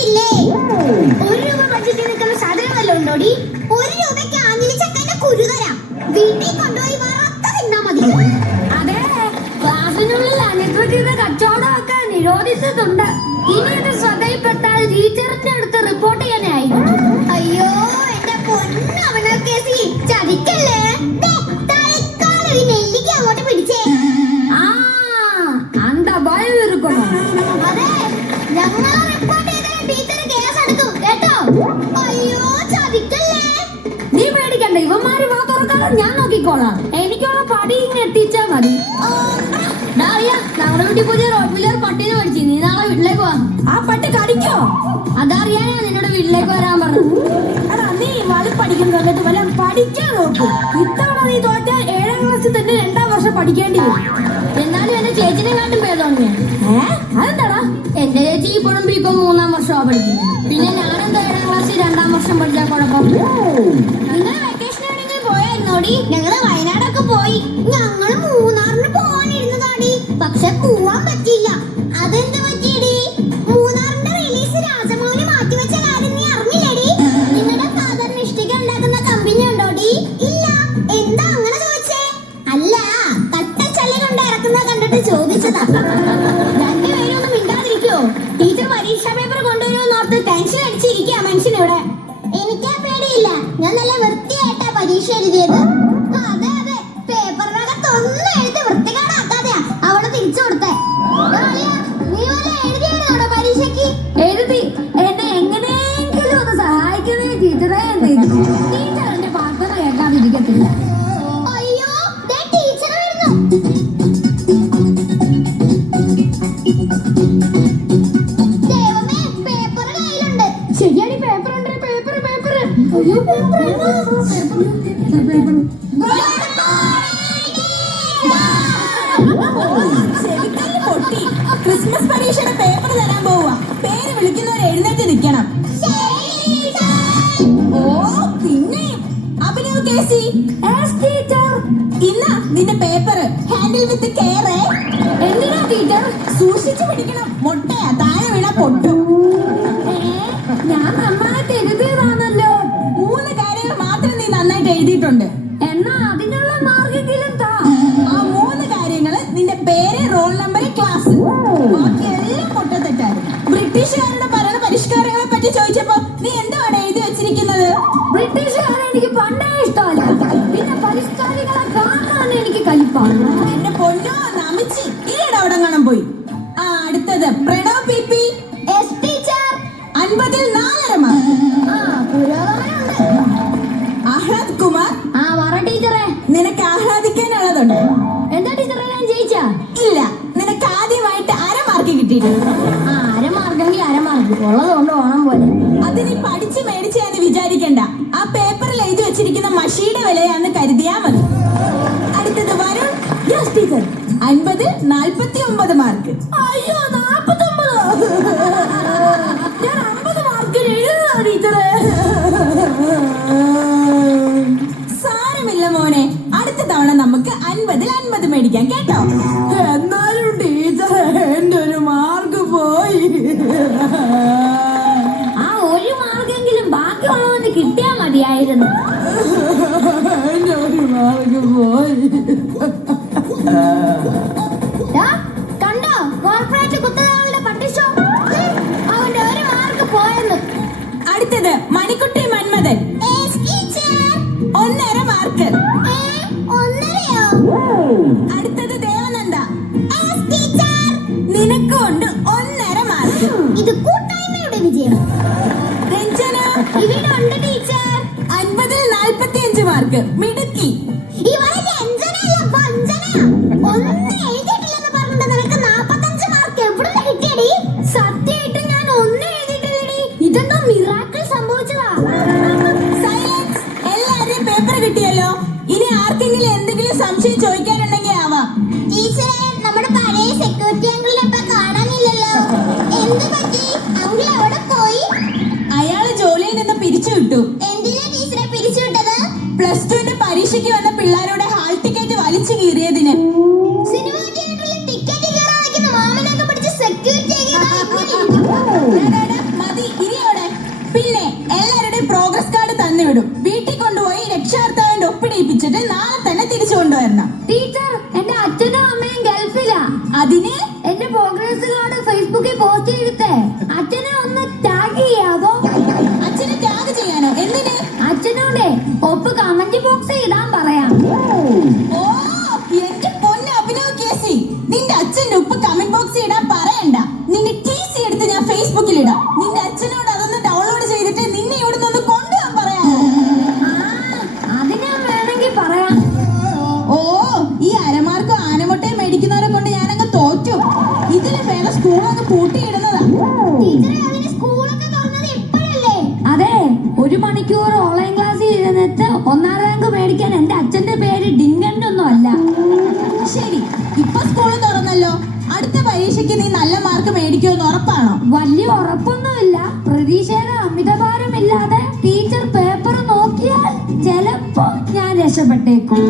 പറ്റില്ലേ? 1 രൂപ ബഡ്ജറ്റിൽ നിൽക്കുന്ന സാധനം വല്ലതും ഉണ്ടോടി? 1 രൂപയ്ക്ക് ആഞ്ഞിലി ചക്കന്റെ കുരു തരാം. വീട്ടിൽ കൊണ്ടുപോയി വറുത്ത തിന്നാ മതി. അതെ, ക്ലാസ്സിനുള്ളിൽ അനധികൃത കച്ചവടമൊക്കെ നിരോധിച്ചിട്ടുണ്ട്. ഇനി ഇത് ശ്രദ്ധയിൽപ്പെട്ടാൽ ടീച്ചറിന്റെ അടുത്ത് റിപ്പോർട്ട് ചെയ്യാനായിരിക്കും. അയ്യോ എന്റെ പൊന്നവനോ കേസി, ചതിക്കല്ലേ. തൽക്കാലം ഈ നെല്ലിക്ക അങ്ങോട്ട് പിടിച്ചേ. அந்த பயம் இருக்கணும். അതെ, ഞങ്ങൾ റിപ്പോർട്ട് ചെയ്താൽ ടീച്ചർ കേസ് എടുക്കും കേട്ടോ. അയ്യോ ചതിക്കല്ലേ. നീ പേടിക്കണ്ട, ഇവന്മാര് വാ തുറക്കാതെ ഞാൻ നോക്കിക്കോളാം. എനിക്കുള്ള പടി ഇങ്ങ് എത്തിച്ചാ മതി. നമ്മുടെ വീട്ടിൽ പുതിയ റോഡ് വീലർ പട്ടിനെ മേടിച്ചു. നീ നാളെ വീട്ടിലേക്ക് വാ. ആ പട്ടി കടിക്കോ? അതറിയാനാ നിന്നോട് വീട്ടിലേക്ക് വരാൻ പറഞ്ഞു. എടാ, നീ വളി പഠിക്കുന്നത് വല്ല പഠിക്കാൻ നോക്കൂ. ഇത്തവണ നീ തോറ്റ 7ാം ക്ലാസ്സിൽ തന്നെ 2ാം വർഷം പഠിക്കേണ്ടി വരും. എന്നാലും എന്റെ ചേച്ചിനെ കാട്ടും പേരുണ്ട്. അതെന്താടാ? എന്റെ ചേച്ചി ഇപ്പോഴും ബികോം 3ാം വർഷമാണ് പഠിക്കുന്നത്. പിന്നെ ഞാനെന്താ 7ാം ക്ലാസ്സിൽ 2ാം വർഷം പഠിച്ചാൽ കുഴപ്പം? നിങ്ങൾ വെക്കേഷൻ എവിടെയെങ്കിലും പോയായിരുന്നോടി? ഞങ്ങള് വയനാടൊക്കെ പോയി. ഞങ്ങള് മൂന്നാറിന് പോവാനിരുന്നതാടി, പക്ഷെ പോവാൻ പറ്റില്ല. അതെന്ത് പറ്റിയടി? മൂന്നാറിന്റെ റിലീസ് രാജമൗലി മാറ്റിവെച്ച കാര്യം നീ അറിഞ്ഞില്ലേടി? നിങ്ങളുടെ ഫാദറിന് ഇഷ്ടിക ഉണ്ടാക്കുന്ന കമ്പനി ഉണ്ടോടി? ഇല്ല. എന്താ അങ്ങനെ ചോദിച്ചേ? അല്ല, കട്ടച്ചള്ളി കൊണ്ട് ഇറക്കുന്ന കണ്ടിട്ട് ചോദിച്ചതാ. രണ്ടുപേരും ഒന്നും മിണ്ടാതിരിക്കോ? ടീച്ചർ പരീക്ഷാ പേപ്പർ കൊണ്ടുവരുമെന്ന് ഓർത്ത് ടെൻഷൻ അടിച്ചിരിക്കുക മനുഷ്യനിവിടെ. എനിക്കാ പേടിയില്ല, ഞാൻ നല്ല വൃത്തിയായിട്ടാ പരീക്ഷ എഴുതിയത്. അതെ അതെ, പേപ്പറിനകത്തൊന്നും എഴുതി വൃത്തികേടാക്കാതെയാ അവള് തിരിച്ചു കൊടുത്തേ. നീ വല്ല എഴുതിയാണോ പരീക്ഷയ്ക്ക്? എഴുതി. എന്നെ എങ്ങനെയെങ്കിലും ഒന്ന് സഹായിക്കണേ ടീച്ചറേ. ടീച്ചർ എന്റെ പ്രാർത്ഥന കേൾക്കാതിരിക്കത്തില്ല. അയ്യോ, ടീച്ചർ വരുന്നു. ദൈവമേ, പേപ്പർ കയ്യിലുണ്ട്. ശരിയാണ്, പേപ്പർ ഉണ്ട്. Paper paper. അയ്യോ, പേപ്പർ പൊട്ടി. ക്രിസ്മസ് പരീക്ഷയുടെ പേപ്പർ തരാൻ പോവാ. പേര് വിളിക്കുന്നവർ എഴുന്നേറ്റ് നിൽക്കണം. ഓ പിന്നെ അഭിനവ് കേസി, ഇന്നാ നിന്റെ പേപ്പർ. Handle with care. എന്തിനാ ടീച്ചർ? സൂക്ഷിച്ചു പിടിക്കണം, മുട്ടയാ, താഴെ വീണ പൊട്ടും. ഞാൻ നന്നായിട്ട് എഴുതിയതാണല്ലോ. 3 കാര്യങ്ങൾ മാത്രം നീ നന്നായിട്ട് എഴുതിയിട്ടുണ്ട്. എന്നാ അതിനുള്ള മാർഗെങ്കിലും താ. ആ 3 കാര്യങ്ങള് നിന്റെ പേര്, റോൾ നമ്പർ, ക്ലാസ്. ബാക്കി എല്ലാം പൊട്ടത്തെറ്റായിരുന്നു. ബ്രിട്ടീഷുകാരുടെ ഭരണ പരിഷ്കാരങ്ങളെ പറ്റി ചോദിച്ചപ്പോ നീ എന്താണ് എഴുതി വെച്ചിരിക്കുന്നത്? ബ്രിട്ടീഷുകാരെ എനിക്ക് പണ്ടേ ഇഷ്ടമല്ല. പിന്നെ പരിഷ്കാരികളെ കാണാൻ എനിക്ക് കലിപ്പാണ്. എന്റെ പൊന്നോ നമിച്ച് ഈയിടെ അവിടെ കാണാൻ പോയി. ആ അടുത്തത് Pranav P P. Yes teacher. 50ൽ 4.5 മാർക്ക്. പുരോഗമനമുണ്ട്. ആഹ്ലാദ് കുമാർ. പറ ടീച്ചറെ. നിനക്ക് ആഹ്ലാദിക്കാനുള്ളതുണ്ട്. എന്താ ടീച്ചറെ, ഞാൻ ജയിച്ചാ? ഇല്ല, നിനക്ക് ആദ്യമായിട്ട് 1/2 മാർക്ക് കിട്ടിയിട്ടുണ്ട്. അരമാർക്കെങ്കിൽ അരമാർക്ക് ഉള്ളതുകൊണ്ട് ഓണം പോലെ. അത് നീ പഠിച്ച് മേടിച്ചാന്ന് വിചാരിക്കണ്ട. ആ പേപ്പറിൽ എഴുതി വെച്ചിരിക്കുന്ന മഷിയുടെ വിലയാന്ന് കരുതിയാ മതി. അടുത്തത് വരുൺ. Yes teacher. 50ൽ 49 മാർക്ക്. അയ്യോ, 49. ഞാൻ 50 മാർക്കിന് എഴുതുക ടീച്ചറെ. സാരമില്ല മോനെ, അടുത്ത തവണ നമുക്ക് 50ൽ 50 മേടിക്കാം കേട്ടോ. എന്നാലും ടീച്ചറെ, എന്റെ ഒരു മാർക്ക് പോയി. ആ 1 മാർക്കെങ്കിലും ബാക്കിയുള്ളവന് കിട്ടിയാ മതിയായിരുന്നു. എന്റെ ഒരു മാർക്ക് പോയി. കണ്ടോ കോർപ്പറേറ്റ് കുത്തകളുടെ പട്ടിഷോ? അവന്റെ 1 മാർക്ക് പോയെന്ന്. അടുത്തത് മണിക്കുട്ടി മന്മഥൻ. 1.5 മാർക്ക്. 1.5യോ? അടുത്തത് ദേവനന്ദ. നിനക്കുണ്ട് 1.5 മാർക്ക്. ഇത് കൂട്ടായ്മയുടെ വിജയം. രഞ്ജന. ഇവിടെ ഉണ്ട് ടീച്ചർ. 50ൽ 45 മാർക്ക്. മിടുക്കി. ഇവരെ രഞ്ജനയല്ല, വഞ്ചനയാ. ഒന്നും എഴുതിയിട്ടില്ലെന്ന് പറഞ്ഞിട്ട് നിനക്ക് 45 മാർക്ക് എവിടുന്ന് കിട്ടിയടി? സത്യമായിട്ട് ഞാൻ ഒന്നും എഴുതിയിട്ടില്ലടി. ഇതെന്തോ മിറാക്കിൾ സംഭവിച്ചതാ. സൈലൻസ്. എല്ലാവരുടെയും പേപ്പർ കിട്ടിയല്ലോ. ഇനി ആർക്കെങ്കിലും എന്തെങ്കിലും സംശയം ചോദിക്കാനുണ്ടെങ്കിൽ ആവാം. ടീച്ചറെ, നമ്മുടെ പഴയ സെക്യൂരിറ്റി അങ്കിളിനെ ഇപ്പൊ കാണാനില്ലല്ലോ. എന്ത് പറ്റി? അങ്കിൾ എവിടെ പോയി? അയാള് ജോലിയിൽ നിന്ന് പിരിച്ചു വിട്ടു. എന്തിനാ ടീച്ചറെ പിരിച്ചുവിട്ടത്? +2ന്റെ പരീക്ഷയ്ക്ക് വന്ന പിള്ളേരുടെ ഹാൾ ടിക്കറ്റ് വലിച്ചു കീറിയതിന്. സിനിമാ തിയേറ്ററിൽ ടിക്കറ്റ് കീറാൻ വെക്കുന്ന മാമനൊക്കെ പിടിച്ച് സെക്യൂരിറ്റി മതി, വിടും. വീട്ടിൽ കൊണ്ടുപോയി രക്ഷകർത്താവിന്റെ ഒപ്പിടിപ്പിച്ചിട്ട് നാളെ തന്നെ തിരിച്ചു കൊണ്ടുവരണം. ടീച്ചർ, എന്റെ അച്ഛനും അമ്മയും ഗൾഫിലാ. അതിന് എന്റെ പ്രോഗ്രസ് കാർഡ് ഫേസ്ബുക്കിൽ പോസ്റ്റ് ചെയ്തിട്ടേ അച്ഛനെ ഒന്ന് ടാഗ് ചെയ്യാവോ? അച്ഛനെ ടാഗ് ചെയ്യാനോ? എന്തിന്? അച്ഛനോടെ ഒപ്പ് കമന്റ് ബോക്സിൽ ഇടാൻ പറയാം. ഓ, എന്റെ പൊന്ന് അഭിനവ് കേസി, നിന്റെ അച്ഛന്റെ ഉപ്പ് കമന്റ് ബോക്സിൽ ഇടാൻ പറയണ്ട. നിന്റെ TC എടുത്ത് ഞാൻ ഫേസ്ബുക്കിൽ ഇടാം. നിന്റെ അച്ഛനോട് അതൊന്ന് ഡൗൺലോഡ് ചെയ്തിട്ട് നിന്നെ ഇവിടെ നിന്ന് കൊണ്ടുപോകാൻ പറയാം. അത് ഞാൻ വേണമെങ്കിൽ പറയാം. ഓ, ഈ അരമാർക്കും ആനമുട്ടയും മേടിക്കുന്നവരെ കൊണ്ട് ഞാനങ്ങ് തോറ്റു. ഇതിലും വേറെ സ്കൂളൊക്കെ പൂട്ടിയിടുന്നതാ. ടീച്ചറെ, അതിന് സ്കൂളൊക്കെ തുറന്നത് എപ്പോഴല്ലേ? അതെ, 1 മണിക്കൂർ ഓൺലൈൻ ക്ലാസ്സിൽ ഇരുന്നിട്ട് 1ാം റാങ്ക് മേടിക്കാൻ എന്റെ അച്ഛന്റെ പേര് ഡിങ്കണ്ടൊന്നും അല്ല. ശരി, ഇപ്പൊ സ്കൂൾ തുറന്നല്ലോ. അടുത്ത പരീക്ഷയ്ക്ക് നീ നല്ല മാർക്ക് മേടിക്കുമെന്ന് ഉറപ്പാണോ? വലിയ ഉറപ്പൊന്നുമില്ല. പ്രതീക്ഷയുടെ അമിതഭാരമില്ലാതെ ടീച്ചർ പേപ്പർ നോക്കിയാൽ ചിലപ്പോ ഞാൻ രക്ഷപ്പെട്ടേക്കും.